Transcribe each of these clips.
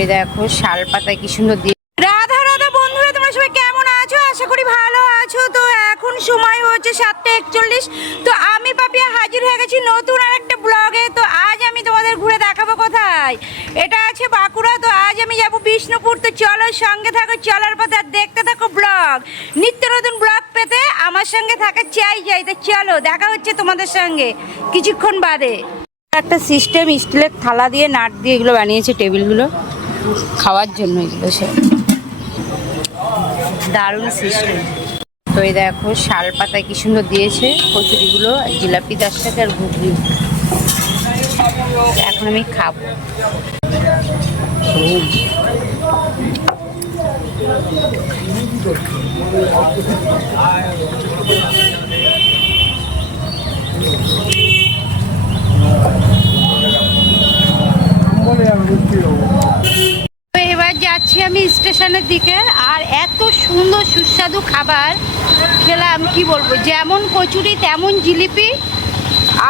এই দেখো শাল পাতায় কি সুন্দর দিয়ে। রাধা রাধা বন্ধুরা, তোমরা সবাই কেমন আছো? আশা করি ভালো আছো। তো এখন সময় হচ্ছে 7:41। তো আমি পাপিয়া হাজির হয়ে গেছি নতুন আরেকটা ব্লগে। তো আজ আমি তোমাদের ঘুরে দেখাবো কোথায়। এটা আছে বাঁকুড়া। তো আজ আমি যাবো বিষ্ণুপুর। তো চলো সঙ্গে থাকো, চলার পথে আর দেখতে থাকো ব্লগ। নিত্য নতুন ব্লগ পেতে আমার সঙ্গে থাকা চাই। তো চলো দেখা হচ্ছে তোমাদের সঙ্গে কিছুক্ষণ বাদে। একটা সিস্টেম স্টিলের থালা দিয়ে নাট দিয়ে এগুলো বানিয়েছে, টেবিলগুলো খাওয়ার জন্য। এগুলো সে দারুণ সিস্টেম। তো এই দেখো শাল পাতায় কি সুন্দর দিয়েছে কচুরিগুলো, জিলাপি তার সাথে আর ঘুগনি। এখন আমি খাবো। এবার যাচ্ছি আমি স্টেশনের দিকে। আর এত সুন্দর সুস্বাদু খাবার খেলাম, কি বলবো। যেমন কচুরি তেমন জিলিপি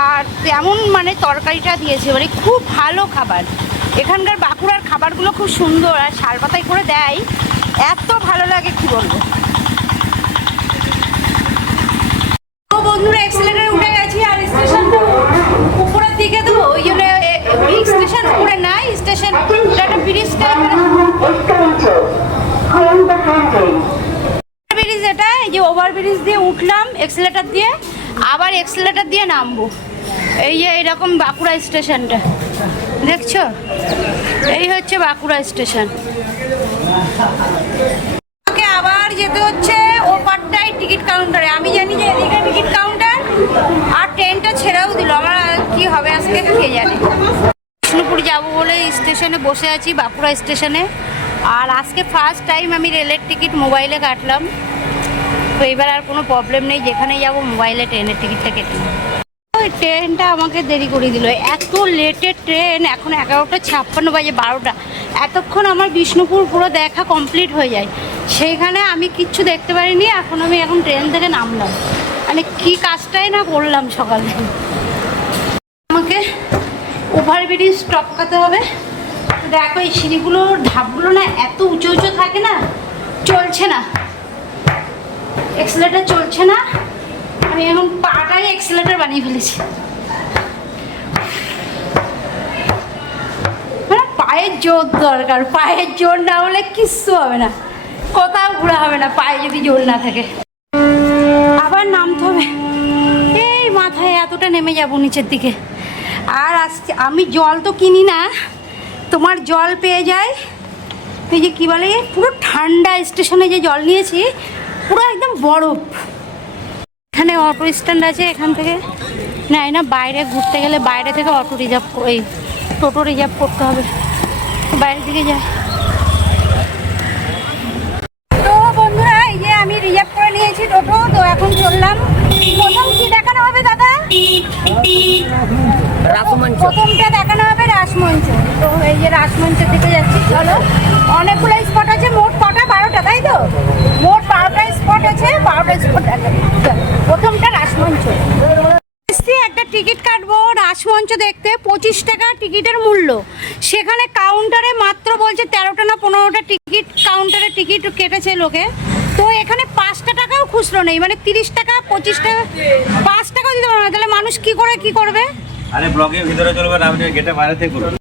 আর তেমন মানে তরকারিটা দিয়েছে, মানে খুব ভালো খাবার। এখানকার বাঁকুড়ার খাবারগুলো খুব সুন্দর, আর শাল পাতায় করে দেয়, এত ভালো লাগে কি বলবো। তো বন্ধুরা এক্সেলেটারে উঠে গেছি, আর স্টেশনটা উপরের দিকে। তো ওই জন্য স্টেশন উপরে নাই, স্টেশন একটা ব্রিজ টাইপের ব্রিজ। এটা এই যে ওভার ব্রিজ দিয়ে উঠলাম এক্সেলেটার দিয়ে, আবার এক্সেলেটার দিয়ে নামবো। এই যে এরকম বাঁকুড়া স্টেশনটা দেখছো, এই হচ্ছে বাঁকুড়া স্টেশন। ওকে আবার যেতে হচ্ছে ওপারটাই টিকিট কাউন্টারে। আমি জানি যে এদিকে টিকিট কাউন্টার, আর ট্রেনটা ছেড়েও দিল। আমার কি হবে আজকে কে জানে। বিষ্ণুপুর যাবো বলে স্টেশনে বসে আছি, বাঁকুড়া স্টেশনে। আর আজকে ফার্স্ট টাইম আমি রেলের টিকিট মোবাইলে কাটলাম। তো এবার আর কোনো প্রবলেম নেই, যেখানে যাবো মোবাইলে ট্রেনের টিকিটটা কেটে নেব। ওই ট্রেনটা আমাকে দেরি করে দিল, এত লেটের ট্রেন। এখন 11:56 বাজে, 12টা। এতক্ষণ আমার বিষ্ণুপুর পুরো দেখা কমপ্লিট হয়ে যায়, সেইখানে আমি কিচ্ছু দেখতে পারিনি। এখন ট্রেন থেকে নামলাম, মানে কি কাজটাই না করলাম সকালে। আমাকে ওভারব্রিজ টপকাতে হবে। দেখো এই সিঁড়িগুলো ধাপগুলো না এত উঁচু উঁচু থাকে না, চলছে না, এক্সেলেটার চলছে না। আমি এখন পাটাই এক্সেলেটার বানিয়ে ফেলেছি। মানে পায়ের জোর দরকার, পায়ের জোর না হলে কিচ্ছু হবে না, কোথাও ঘোরা হবে না পায়ে যদি জোর না থাকে। আবার নামতে হবে, এই মাথায় এতটা নেমে যাবো নিচের দিকে। আর আজকে আমি জল তো কিনি না, তোমার জল পেয়ে যায়। এই যে কী বলে, পুরো ঠান্ডা স্টেশনে যে জল নিয়েছি, পুরো একদম বরফ। এখানে অটো স্ট্যান্ড আছে, এখান থেকে নেয় না। বাইরে ঘুরতে গেলে বাইরে থেকে অটো রিজার্ভ, এই টোটো রিজার্ভ করতে হবে, বাইরের দিকে যায়। তো বন্ধুরা এই যে আমি রিজার্ভ করে নিয়েছি টোটো। তো এখন চললাম। প্রথম কি দেখানো হবে দাদা? প্রথমটা দেখানো হবে রাসমঞ্চ। তো এই যে রাসমঞ্চের দিকে যাচ্ছি, চলো। অনেকগুলো স্পট আছে, মোট কটা? 12টা, তাই তো? মোট 12টা স্পট আছে, 12টা স্পট দেখাবে। প্রথমটা রাসমঞ্চ। একটা টিকিট কাটবো রাসমঞ্চ দেখতে, 25 টাকা টিকিটের মূল্য। সেখানে কাউন্টারে মাত্র বলছে 13টা না 15টা টিকিট কাউন্টারে টিকিট কেটেছে লোকে। তো এখানে 5 টাকাও খুচরো নেই, মানে 30 টাকা 25 টাকা 5 টাকাও দিতে পারবে না। তাহলে মানুষ কি করে কি করবে? আরে ব্লগের ভিতরে চলবে না, আপনি গেটে বাইরে থেকে করুন।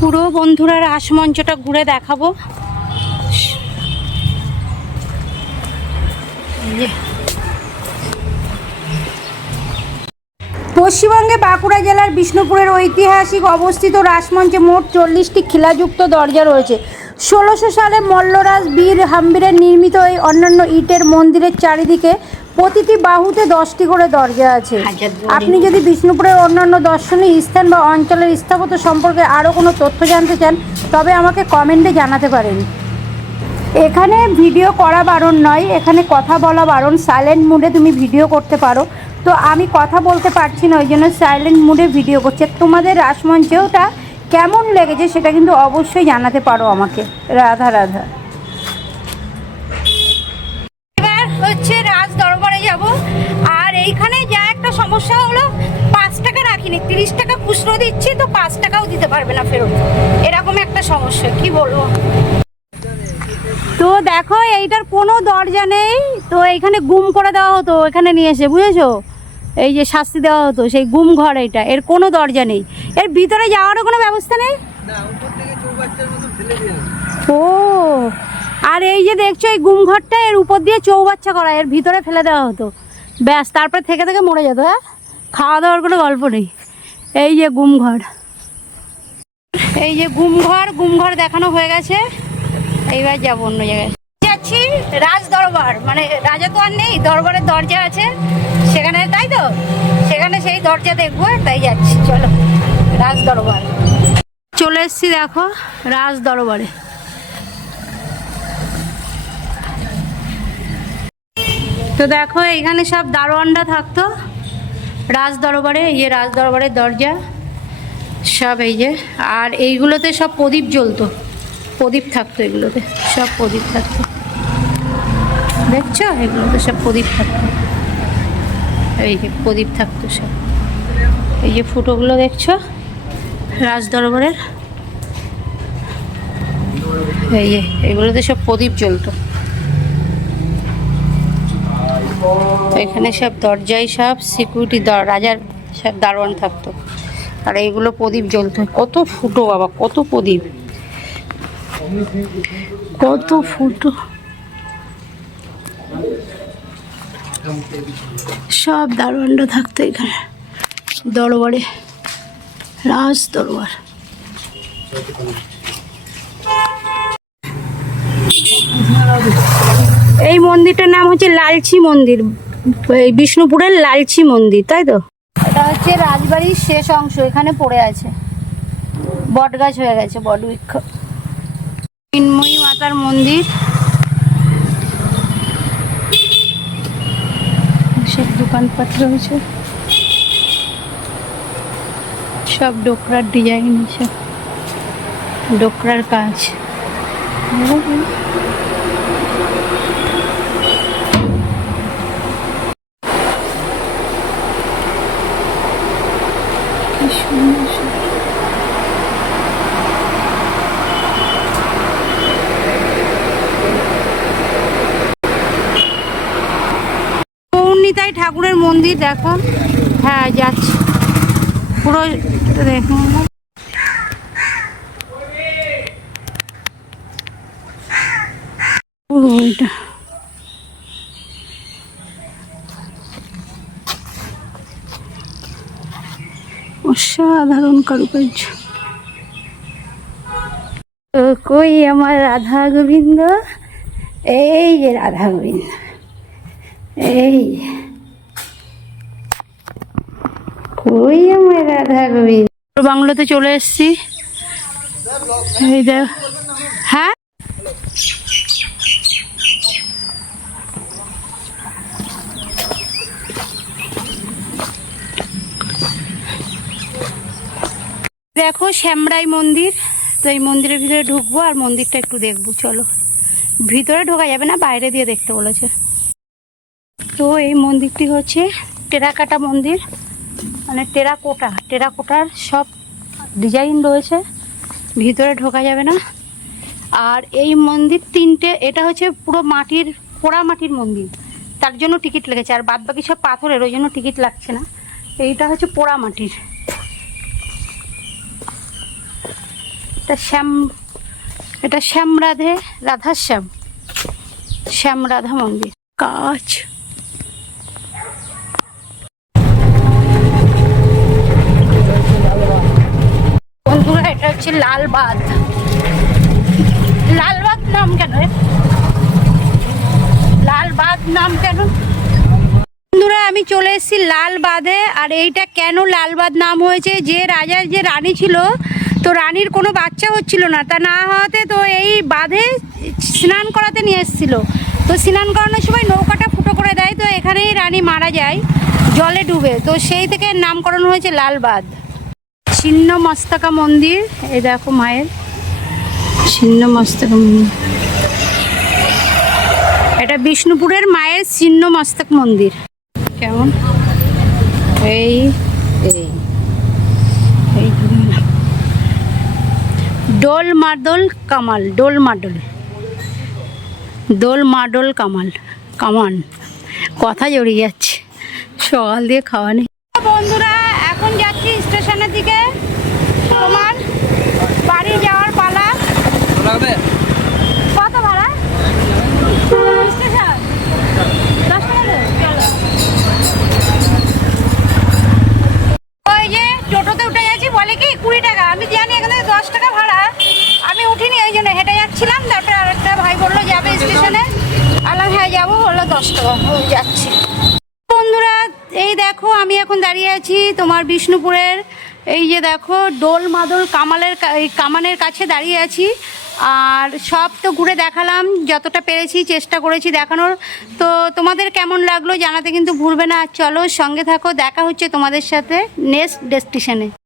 পুরো বন্ধুরা রাসমঞ্চটা ঘুরে দেখাবো। পশ্চিমবঙ্গে বাঁকুড়া জেলার বিষ্ণুপুরের ঐতিহাসিক অবস্থিত রাসমঞ্চে মোট 40টি খিলাযুক্ত দরজা রয়েছে। 1600 সালে মল্লরাজ বীর হাম্বিরের নির্মিত এই অন্যান্য ইটের মন্দিরের চারিদিকে প্রতিটি বাহুতে 10টি করে দরজা আছে। আপনি যদি বিষ্ণুপুরের অন্যান্য দর্শনীয় স্থান বা অঞ্চলের স্থাপত্য সম্পর্কে আরও কোনো তথ্য জানতে চান, তবে আমাকে কমেন্টে জানাতে পারেন। এখানে ভিডিও করা বারণ নয়, এখানে কথা বলা বারণ। সাইলেন্ট মুডে তুমি ভিডিও করতে পারো, তো আমি কথা বলতে পারছি না, ওই জন্য সাইলেন্ট মুডে ভিডিও করছি। তোমাদের রাসমঞ্চেওটা কেমন লেগেছে সেটা কিন্তু অবশ্যই জানাতে পারো আমাকে। রাধা রাধা। এবার হচ্ছে রাজ দরবারে যাব। আর এইখানে যা একটা সমস্যা হলো, 5 টাকা রাখিনি, 30 টাকা খুচরো দিচ্ছি, তো 5 টাকাও দিতে পারবে না ফেরত, এরকম একটা সমস্যা, কি বলবো। তো দেখো এইটার কোনো দরজা নেই, তো এইখানে গুম করে দেওয়া হতো, এখানে নিয়ে এসে, বুঝেছো, এই যে শাস্তি দেওয়া হতো, সেই গুম ঘর এইটা, এর কোনো দরজা নেই। এর ভিতরে যাওয়ারও কোনো ব্যবস্থা নেই। ও, আর এই যে দেখছো এই গুম ঘরটা, এর উপর দিয়ে চৌবাচ্চা করা, এর ভিতরে ফেলে দেওয়া হতো, ব্যাস, তারপরে থেকে থেকে মরে যেত। হ্যাঁ, খাওয়া দাওয়ার কোনো গল্প নেই। এই যে গুম ঘর, এই যে গুম ঘর দেখানো হয়ে গেছে। এইবার যাবো অন্য জায়গায়, যাচ্ছি রাজ দরবার, মানে রাজা তো আর নেই, দরবারের দরজা আছে সেখানে, তাই তো, সেখানে সেই দরজা দেখবো, তাই যাচ্ছি। চলো রাজ দরবার চলে এসছি, দেখো রাজ দরবারে। তো দেখো এইখানে সব দারোয়ানরা থাকতো রাজ দরবারে, এই যে রাজ দরবারের দরজা সব, এই যে, আর এইগুলোতে সব প্রদীপ জ্বলতো, প্রদীপ থাকতো, এগুলোতে সব প্রদীপ থাকতো, দেখছো, এগুলোতে সব প্রদীপ থাকতো, এই যে প্রদীপ থাকতো সব, এই যে ফুটোগুলো দেখছো রাজ দরবারের, এই যে এগুলোতে সব প্রদীপ জ্বলতো। এখানে সব দরজায় সব সিকিউরিটি, রাজার সব দারোয়ান থাকতো, আর এইগুলো প্রদীপ জ্বলতো। কত ফুটো বাবা, কত প্রদীপ, কত ফুটো, সব দারোয়ানরা থাকতো এখানে দরবারে, রাজ দরবার। এই মন্দিরটার নাম হচ্ছে লালচি মন্দির, এই বিষ্ণুপুরের লালচি মন্দির, তাই তো। এটা হচ্ছে রাজবাড়ির শেষ অংশ, এখানে পড়ে আছে, বট গাছ হয়ে গেছে, বট বৃক্ষ। চিন্ময়ী মাতার মন্দির, সব দোকানপাট রয়েছে, সব ডোকরার ডিজাইন, সব ডোকরার কাজ। নিতাই ঠাকুরের মন্দির দেখো, হ্যাঁ যাচ্ছি পুরো দেখুন। ওইটা অসাধারণ কারুকার্য। তো কই আমার রাধা গোবিন্দ, এই যে রাধা গোবিন্দ, এই কই আমার রাধা গোবিন্দ। বাংলোতে চলে এসছি, এই দেখ, হ্যাঁ দেখো শ্যামরাই মন্দির। তো এই মন্দিরের ভিতরে ঢুকবো আর মন্দিরটা একটু দেখবো, চলো। ভিতরে ঢোকা যাবে না, বাইরে দিয়ে দেখতে বলেছে। তো এই মন্দিরটি হচ্ছে টেরাকাটা মন্দির, মানে টেরাকোটার সব ডিজাইন রয়েছে, ভিতরে ঢোকা যাবে না। আর এই মন্দির তিনটে, এটা হচ্ছে পুরো মাটির, পোড়া মাটির মন্দির, তার জন্য টিকিট লেগেছে, আর বাদ বাকি সব পাথরের, ওই জন্য টিকিট লাগছে না। এইটা হচ্ছে পোড়া মাটির, এটা শ্যাম রাধাশ্যাম, শ্যাম রাধা মন্দির কাজ। বন্ধুরা এটা হচ্ছে লালবাদ। লালবাদ নাম কেন, লালবাদ নাম কেন? বন্ধুরা আমি চলে এসেছি লালবাদে। আর এইটা কেন লালবাদ নাম হয়েছে, যে রাজার যে রানী ছিল, তো তো রানীর কোনো বাচ্চা হচ্ছিল না, তা না হওয়াতে তো এই বাঁধে স্নান করাতে নিয়ে এসেছিল। তো স্নান করানোর সময় নৌকাটা ফুটো করে দেয়, তো এখানেই রানী মারা যায় জলে ডুবে। তো সেই থেকে নামকরণ হয়েছে লাল বাঁধ। ছিন্ন মস্তকা মন্দির, এই দেখো মায়ের ছিন্ন মস্তকা মন্দির। এটা বিষ্ণুপুরের মায়ের ছিন্ন মস্তক মন্দির। কেমন এই এই এই ডোল মাদল কামাল, ডোল মাদল, দোল মাদল কামাল, কামান, কথা জড়িয়ে যাচ্ছে, সকাল দিয়ে খাওয়া নেই। বন্ধুরা এখন যাচ্ছি স্টেশনের দিকে, তোমার বাড়ি যাওয়ার পালা। কত ভাড়া স্টেশন? 10 টাকা দেবে? চলো। ওই যে টোটোতে উঠে গেছি, বলে কি 20 টাকা। আমি জানি এখানে 10 টাকা ভাড়া, আমি উঠিনি, ওই জন্য হেঁটে যাচ্ছিলাম। তারপরে আরেকটা ভাই বললো যাবে স্টেশনে, আলাদা হ্যাঁ যাবো, বললো 10 টাকা, যাচ্ছি। বন্ধুরা এই দেখো আমি এখন দাঁড়িয়ে আছি তোমার বিষ্ণুপুরের এই যে দেখো ডোল মাদল কামালের এই কামানের কাছে দাঁড়িয়ে আছি। আর সব তো ঘুরে দেখালাম, যতটা পেরেছি চেষ্টা করেছি দেখানোর। তো তোমাদের কেমন লাগলো জানাতে কিন্তু ভুলবে না। চলো সঙ্গে থাকো, দেখা হচ্ছে তোমাদের সাথে নেক্সট ডেস্টিনেশনে।